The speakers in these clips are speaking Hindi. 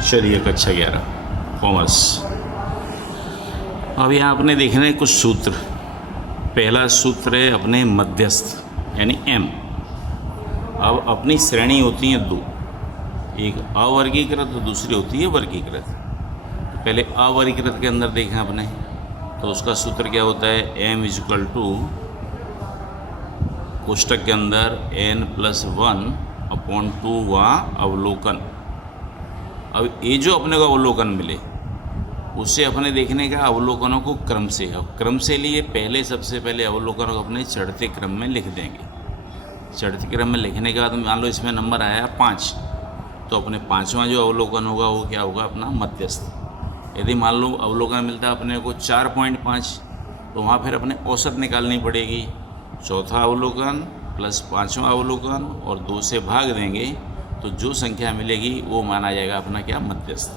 चलिए कक्षा 11 कॉमर्स। अब यहाँ अपने देखना है कुछ सूत्र। पहला सूत्र है अपने मध्यस्थ यानी m। अब अपनी श्रेणी होती हैं दो, एक अवर्गीकृत और दूसरी होती है वर्गीकृत। तो पहले अवर्गीकृत के अंदर देखा अपने, तो उसका सूत्र क्या होता है, m इजकल टू कोष्टक के अंदर n+1/2 वहाँ अवलोकन। अब ये जो अपने को अवलोकन मिले उससे अपने देखने का अवलोकनों को क्रम से, अब क्रम से लिए पहले सबसे पहले अवलोकनों को अपने चढ़ते क्रम में लिख देंगे। चढ़ते क्रम में लिखने के बाद मान लो इसमें नंबर आया 5, तो अपने पाँचवां जो अवलोकन होगा वो क्या होगा, अपना मध्यस्थ। यदि मान लो अवलोकन मिलता है अपने को 4.5, तो वहाँ फिर अपने औसत निकालनी पड़ेगी। चौथा अवलोकन प्लस पाँचवा अवलोकन और 2 से भाग देंगे तो जो संख्या मिलेगी वो माना जाएगा अपना क्या, मध्यस्थ।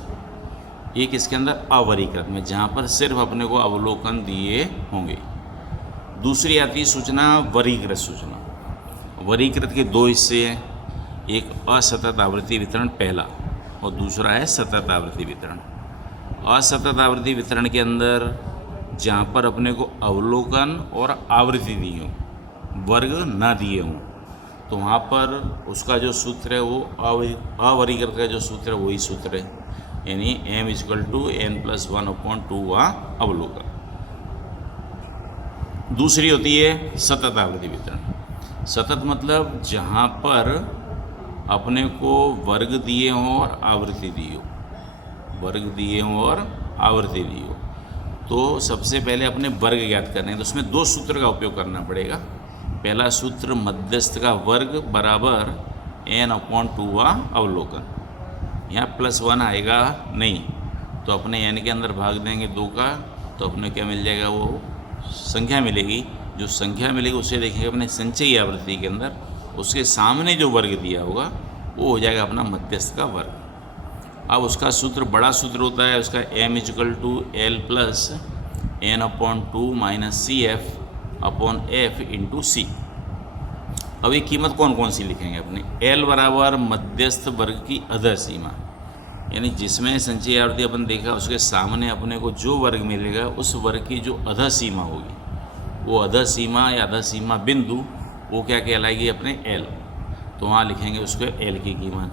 एक इसके अंदर अवर्गीकृत में, जहाँ पर सिर्फ अपने को अवलोकन दिए होंगे। दूसरी आती है सूचना वर्गीकृत सूचना। वर्गीकृत के 2 हिस्से हैं, एक असतत आवृत्ति वितरण पहला और दूसरा है सतत आवृत्ति वितरण। असतत आवृत्ति वितरण के अंदर जहाँ पर अपने को अवलोकन और आवृत्ति दी हो, वर्ग ना दिए हों, तो वहाँ पर उसका जो सूत्र है वो अवर्गीकृत का जो सूत्र है वही सूत्र है, यानी m इजकल टू n+1/2 वहाँ अवलोकन। दूसरी होती है सतत आवृत्ति वितरण। सतत मतलब जहाँ पर अपने को वर्ग दिए हों और आवृत्ति दी हो, वर्ग दिए हों और आवृत्ति दी हो, तो सबसे पहले अपने वर्ग ज्ञात करने हैं। तो उसमें 2 सूत्र का उपयोग करना पड़ेगा। पहला सूत्र मध्यस्थ का वर्ग बराबर n/2 अवलोकन। यहाँ +1 आएगा नहीं, तो अपने n के अंदर भाग देंगे 2 का, तो अपने क्या मिल जाएगा, वो संख्या मिलेगी। जो संख्या मिलेगी उसे देखेंगे अपने संचयी आवृत्ति के अंदर, उसके सामने जो वर्ग दिया होगा वो हो जाएगा अपना मध्यस्थ का वर्ग। अब उसका सूत्र बड़ा सूत्र होता है उसका m equal to l plus n/2 minus CF/F into C। अब ये कीमत कौन कौन सी लिखेंगे अपने, L बराबर मध्यस्थ वर्ग की अधः सीमा, यानी जिसमें संचयी आवृत्ति अपन देखा उसके सामने अपने को जो वर्ग मिलेगा उस वर्ग की जो अधः सीमा होगी, वो अधः सीमा या अधः सीमा बिंदु वो क्या कहलाएगी अपने L। तो वहाँ लिखेंगे उसको L की कीमत।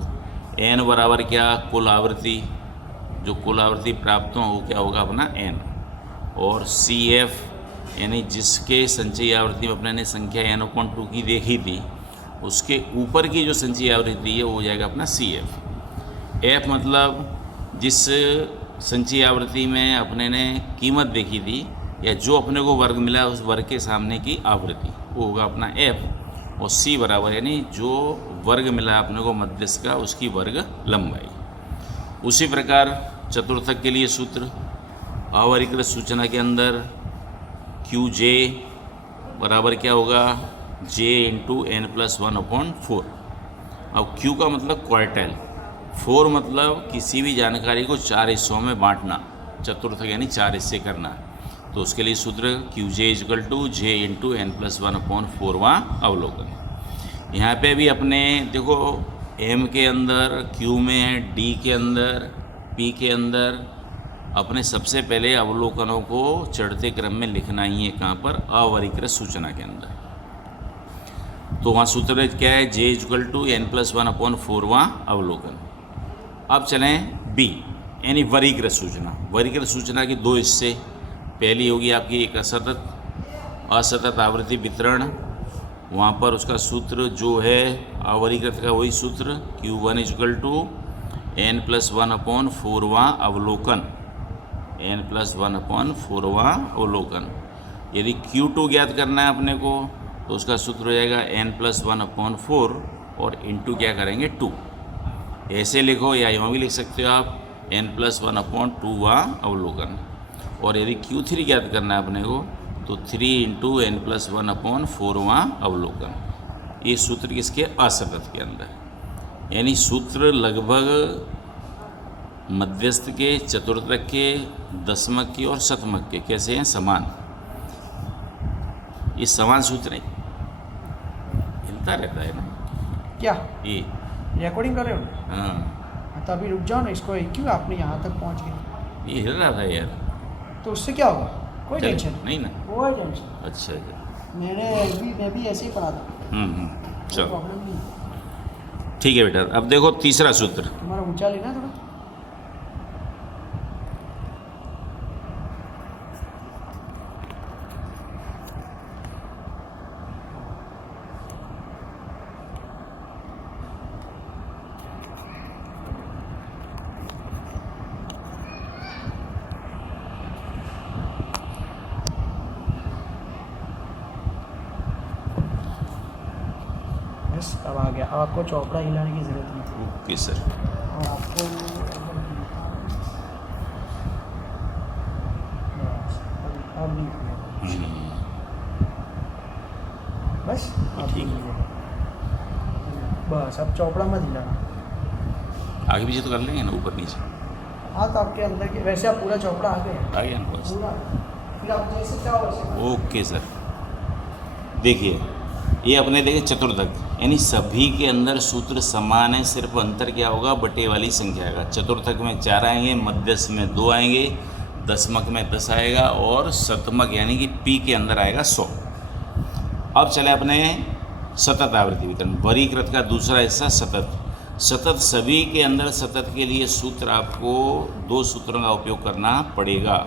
n बराबर क्या, कुल आवृत्ति, जो कुल आवृत्ति प्राप्त हो वो क्या होगा अपना n, और CF यानी जिसके संचयी आवृत्ति में अपने ने संख्या n/2 की देखी थी उसके ऊपर की जो संचयी आवृत्ति है वो हो जाएगा अपना CF। F मतलब जिस संचयी आवृत्ति में अपने ने कीमत देखी थी या जो अपने को वर्ग मिला उस वर्ग के सामने की आवृत्ति, वो होगा अपना F। और C बराबर यानी जो वर्ग मिला अपने को मध्यस्थ का उसकी वर्ग लंबाई। उसी प्रकार चतुर्थक के लिए सूत्र अवर्गीकृत सूचना के अंदर QJ बराबर क्या होगा, J इंटू n+1/4। अब Q का मतलब क्वार्टाइल, 4 मतलब किसी भी जानकारी को 4 हिस्सों में बांटना, चतुर्थक यानी 4 हिस्से करना। तो उसके लिए सूत्र QJ equal to J into n+1/4 वहाँ अवलोकन। यहाँ पे भी अपने देखो M के अंदर, Q में, D के अंदर, P के अंदर अपने सबसे पहले अवलोकनों को चढ़ते क्रम में लिखना ही है, कहाँ पर, अवर्गीकृत सूचना के अंदर। तो वहाँ सूत्र क्या है, J इजकल टू n+1/4 वहाँ अवलोकन। अब चलें B यानी वर्गीकृत सूचना। वर्गीकृत सूचना के 2 हिस्से, पहली होगी आपकी एक असतत आवृत्ति वितरण। वहाँ पर उसका सूत्र जो है अवर्गीकृत का वही सूत्र Q1 इजकल टू n+1/4 वहाँ अवलोकन, n+1/4 वहाँ अवलोकन। यदि Q2 ज्ञात करना है अपने को तो उसका सूत्र हो जाएगा n+1/4 और इंटू क्या करेंगे 2। ऐसे लिखो या यूँ भी लिख सकते हो आप, n+1/2 वहाँ अवलोकन। और यदि Q3 ज्ञात करना है अपने को तो 3 इंटू n+1/4 वहाँ अवलोकन। ये सूत्र किसके, असतत के अंदर। यानी सूत्र लगभग मध्यस्थ के, चतुर्थक के, दशमक के और शतमक के कैसे हैं, समान। ये समान सूत्र है, हिलता रहता है ना क्या ये रिकॉर्डिंग कर रहे हो? हाँ। तो अभी रुक जाओ ना, इसको क्यों आपने यहाँ तक पहुँच गए, ये हिल रहा था यार। तो उससे क्या होगा, कोई चल, टेंशन नहीं ना। कोई टेंशन। अच्छा अच्छा। मैं भी ऐसे ही पढ़ा था, कोई चलो प्रॉब्लम नहीं। ठीक है बेटा। अब देखो तीसरा सूत्र। तुम्हारा ऊंचा लेना थोड़ा। बस अब आ गया, अब आपको चौपड़ा हिलाने की ज़रूरत नहीं। Okay sir. और आपको अब नहीं खुलेगा। बस अब ठीक है। बस अब चौपड़ा मत हिलाना। आगे पीछे तो कर लेंगे ना, ऊपर नीचे। हाथ आपके अंदर के, वैसे आप पूरा चौपड़ा आ गए आ गया ना बस। पूरा, फिर आप जैसे चाहो वैसे। Okay sir. देखिए ये अपने देखे चतुर्थक, यानी सभी के अंदर सूत्र समान है, सिर्फ अंतर क्या होगा, बटे वाली संख्या का। चतुर्थक में 4 आएंगे, मध्यस्थ में 2 आएंगे, दशमक में 10 आएगा और शतमक यानी कि पी के अंदर आएगा 100। अब चले अपने सतत आवृत्ति वितरण, वर्गीकृत का दूसरा हिस्सा सतत। सतत सभी के अंदर सतत के लिए सूत्र आपको 2 सूत्रों का उपयोग करना पड़ेगा।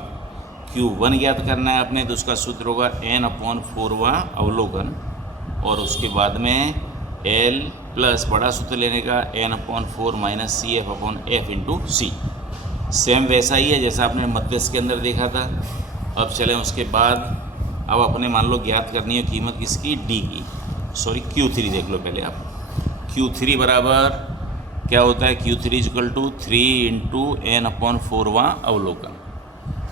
Q1 ज्ञात करना है अपने, तो उसका सूत्र होगा n/4वां अवलोकन, और उसके बाद में L प्लस बड़ा सूत्र लेने का n/4 माइनस CF/F/C। सेम वैसा ही है जैसा आपने मध्यस्थ के अंदर देखा था। अब चलें उसके बाद, अब अपने मान लो ज्ञात करनी है कीमत किसकी, D की, सॉरी Q3 देख लो पहले आप। Q3 बराबर क्या होता है, Q3 इक्वल टू 3 इंटू n/4वां अवलोकन,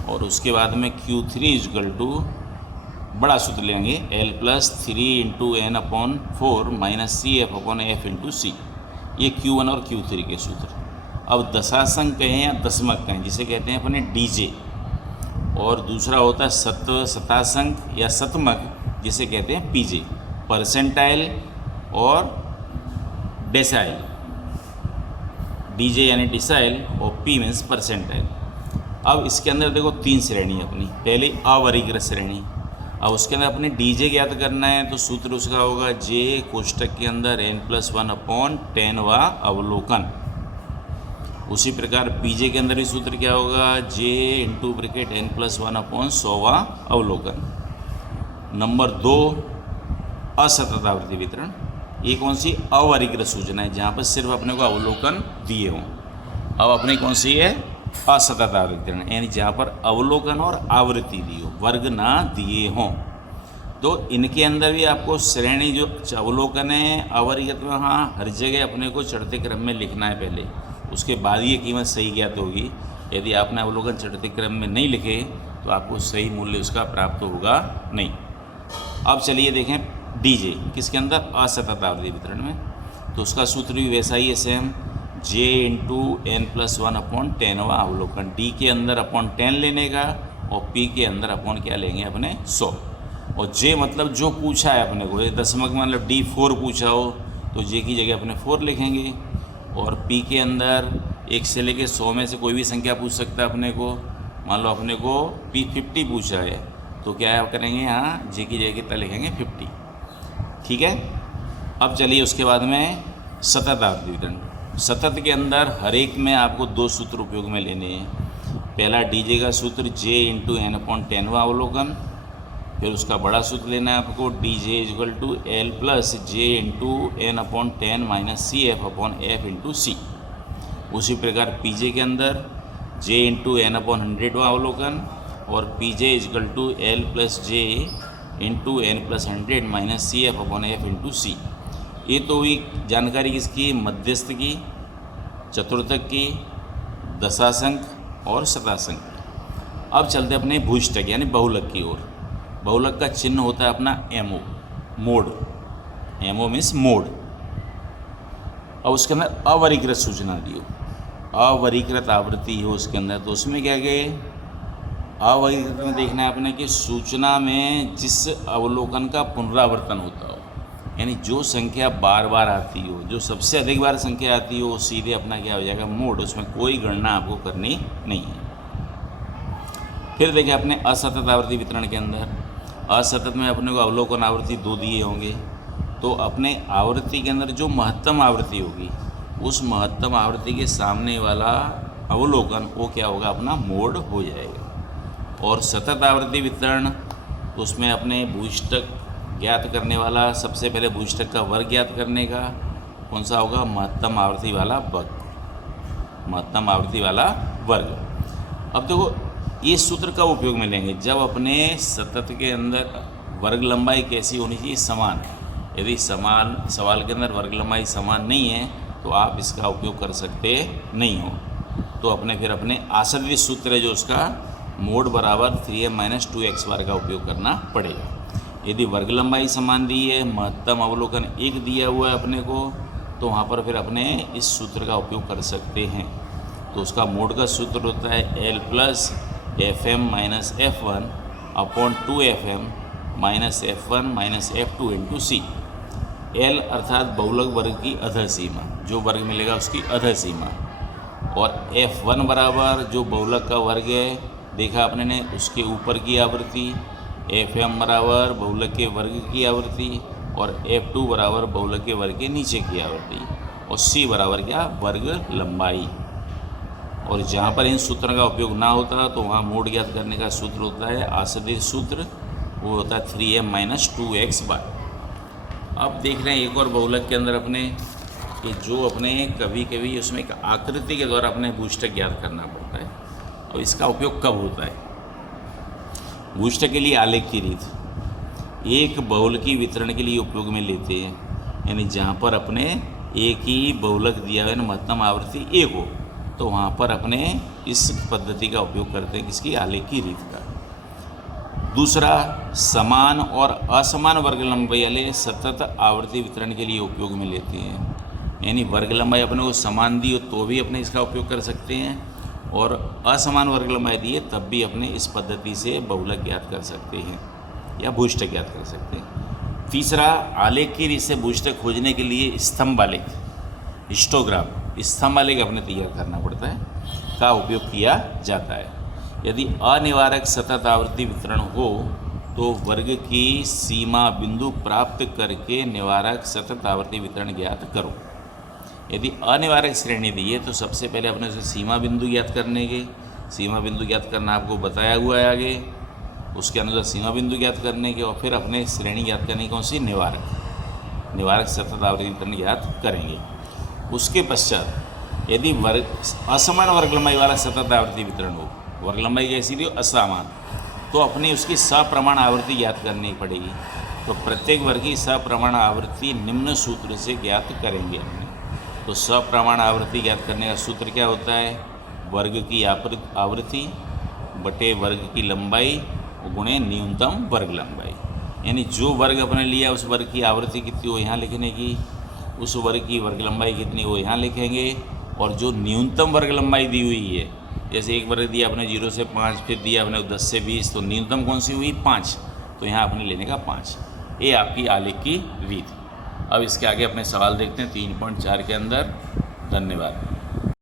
और उसके बाद में Q3 इक्वल टू बड़ा सूत्र लेंगे L plus 3 into n/4 minus CF/F/C। ये Q1 और Q3 के सूत्र। अब दशांश कहें या दशमक कहें, जिसे कहते हैं अपने DJ, और दूसरा होता है शतांश या शतमक, जिसे कहते हैं PJ, परसेंटाइल और डेसाइल। DJ यानी डिसाइल और P मीन्स परसेंटाइल। अब इसके अंदर देखो 3 श्रेणी अपनी, पहले अवर्गीकृत श्रेणी। अब उसके अंदर अपने DJ ज्ञात करना है, तो सूत्र उसका होगा J कोष्टक के अंदर n+1/10वां अवलोकन। उसी प्रकार PJ के अंदर भी सूत्र क्या होगा, J इंटू ब्रैकेट n+1/100वां अवलोकन। नंबर 2 असतत आवृत्ति वितरण। ये कौन सी अवर्गीकृत सूचना है, जहाँ पर सिर्फ अपने को अवलोकन दिए हों। अब अपने कौन सी है, असतत आवृत्ति वितरण, यानी जहाँ पर अवलोकन और आवृत्ति दी हो, वर्ग ना दिए हों। तो इनके अंदर भी आपको श्रेणी जो अवलोकन है अवर्गीकृत में, हाँ हर जगह अपने को चढ़ते क्रम में लिखना है पहले, उसके बाद ये कीमत सही ज्ञात होगी। यदि आपने अवलोकन चढ़ते क्रम में नहीं लिखे तो आपको सही मूल्य उसका प्राप्त होगा नहीं। अब चलिए देखें DJ किसके अंदर, असतत आवृत्ति वितरण में, तो उसका सूत्र भी वैसा ही है सेम, J इंटू n+1/10वां अवलोकन। D के अंदर अपॉन 10 लेने का, और P के अंदर अपॉन क्या लेंगे अपने 100। और J मतलब जो पूछा है अपने को, ये दशमक मतलब D4 पूछा हो तो J की जगह अपने 4 लिखेंगे। और P के अंदर 1 से लेके 100 में से कोई भी संख्या पूछ सकता है अपने को। मान लो अपने को P50 पूछा है, तो क्या करेंगे, यहाँ J की जगह कितना लिखेंगे 50। ठीक है। अब चलिए उसके बाद में सतत आवृत्ति वितरण। सतत के अंदर हर एक में आपको 2 सूत्र उपयोग में लेने हैं। पहला DJ का सूत्र J इंटू n/10वां अवलोकन, फिर उसका बड़ा सूत्र लेना है आपको DJ equal to L plus J into n/10 minus CF/F/C। उसी प्रकार PJ के अंदर J इंटू n/100वां अवलोकन, और PJ equal to L plus J into n+100 minus CF/F/C। ये तो हुई जानकारी किसकी, मध्यस्थ की, चतुर्थक की, दशांश और शतांश। अब चलते अपने भूइष्ठक यानी बहुलक की ओर। बहुलक का चिन्ह होता है अपना MO, mode. MO means mode. अब उसके अंदर अवर्गीकृत सूचना दियो, अवर्गीकृत आवृत्ति हो उसके अंदर, तो उसमें क्या गए, अवर्गीकृत में देखना है अपने कि सूचना में जिस अवलोकन का पुनरावर्तन होता हो, यानी जो संख्या बार बार आती हो, जो सबसे अधिक बार संख्या आती हो, सीधे अपना क्या हो जाएगा मोड, उसमें कोई गणना आपको करनी नहीं है। फिर देखिए अपने असतत आवृत्ति वितरण के अंदर, असतत में अपने को अवलोकन आवृत्ति 2 दिए होंगे, तो अपने आवृत्ति के अंदर जो महत्तम आवृत्ति होगी उस महत्तम आवृत्ति के सामने वाला अवलोकन वो क्या होगा, अपना मोड हो जाएगा। और सतत आवृत्ति वितरण, उसमें अपने भूइष्ठक ज्ञात करने वाला, सबसे पहले भूइष्ठक का वर्ग ज्ञात करने का कौन सा होगा, महत्तम आवृत्ति वाला वर्ग, महत्तम आवृत्ति वाला वर्ग। अब देखो ये सूत्र का उपयोग में लेंगे जब अपने सतत के अंदर वर्ग लंबाई कैसी होनी चाहिए, समान। यदि समान सवाल के अंदर वर्ग लंबाई समान नहीं है तो आप इसका उपयोग कर सकते नहीं हो। तो फिर अपने आसन्न सूत्र है जो उसका मोड बराबर 3m - 2x बार का उपयोग करना पड़ेगा। यदि वर्ग लंबाई समान दी है, महत्तम अवलोकन 1 दिया हुआ है अपने को, तो वहाँ पर फिर अपने इस सूत्र का उपयोग कर सकते हैं। तो उसका मोड का सूत्र होता है L + Fm - F1 upon 2Fm - F1 - F2 × C। L अर्थात बहुलक वर्ग की अधः सीमा, जो वर्ग मिलेगा उसकी अधः सीमा, और F1 बराबर जो बहुलक का वर्ग है देखा आपने ने उसके ऊपर की आवृत्ति, Fm बराबर बहुलक के वर्ग की आवृत्ति, और F2 बराबर बहुलक के वर्ग के नीचे की आवृत्ति, और C बराबर क्या, वर्ग लंबाई। और जहाँ पर इन सूत्रों का उपयोग ना होता तो वहाँ मोड ज्ञात करने का सूत्र होता है आसन्न सूत्र, वो होता है 3m - 2x बार। अब देख रहे हैं एक और बहुलक के अंदर अपने कि जो अपने कभी कभी उसमें एक आकृति के द्वारा अपने भूइष्ठक ज्ञात करना पड़ता है। और इसका उपयोग कब होता है, भूइष्ठक के लिए आलेख की रीत एक बहुलकी वितरण के लिए उपयोग में लेते हैं, यानी जहाँ पर अपने एक ही बहुलक दिया हुआ है, महत्तम आवृत्ति 1 हो, तो वहाँ पर अपने इस पद्धति का उपयोग करते हैं, किसकी, आलेख की रीत का। दूसरा, समान और असमान वर्ग लंबाई वाले सतत आवृत्ति वितरण के लिए उपयोग में लेते हैं, यानी वर्ग लंबाई अपने को समान दी हो तो भी अपने इसका उपयोग कर सकते हैं, और असमान वर्ग लंबाई दी है तब भी अपने इस पद्धति से बहुलक ज्ञात कर सकते हैं या भूइष्ठक ज्ञात कर सकते हैं। तीसरा, आलेख की रीत से भूइष्ठक खोजने के लिए स्तंभ आलेख, हिस्टोग्राम, स्तंभ आलेख अपने तैयार करना पड़ता है, का उपयोग किया जाता है। यदि अनिवारक सतत आवृत्ति वितरण हो तो वर्ग की सीमा बिंदु प्राप्त करके निवारक सतत आवृत्ति वितरण ज्ञात करो। यदि अनिवारक श्रेणी दी है तो सबसे पहले अपने उसे सीमा बिंदु ज्ञात करने के, सीमा बिंदु ज्ञात करना आपको बताया हुआ है आगे, उसके अनुसार सीमा बिंदु ज्ञात करने के, और फिर अपने श्रेणी ज्ञात करने की, कौन सी, निवारक सतत आवृत्ति वितरण ज्ञात करेंगे। उसके पश्चात यदि असमान वर्ग लंबाई वाला सतत आवृत्ति वितरण हो, वर्ग लंबाई कैसी थी, असमान, तो अपनी उसकी सप्रमाण आवृत्ति ज्ञात करनी पड़ेगी। तो प्रत्येक वर्ग की सप्रमाण आवृत्ति निम्न सूत्र से ज्ञात करेंगे हमने। तो सप्रमाण आवृत्ति ज्ञात करने का सूत्र क्या होता है, वर्ग की आवृत्ति बटे वर्ग की लंबाई गुणे न्यूनतम वर्ग लंबाई, यानी जो वर्ग अपने लिया उस वर्ग की आवृत्ति कितनी हो यहाँ लिखने की, उस वर्ग की वर्ग लंबाई कितनी हो यहाँ लिखेंगे, और जो न्यूनतम वर्ग लंबाई दी हुई है, जैसे एक वर्ग दिया आपने 0 से 5, फिर दिया आपने 10 से 20, तो न्यूनतम कौन सी हुई, 5, तो यहाँ आपने लेने का 5। ये आपकी आलेख की रीत। अब इसके आगे अपने सवाल देखते हैं 3.4 के अंदर। धन्यवाद।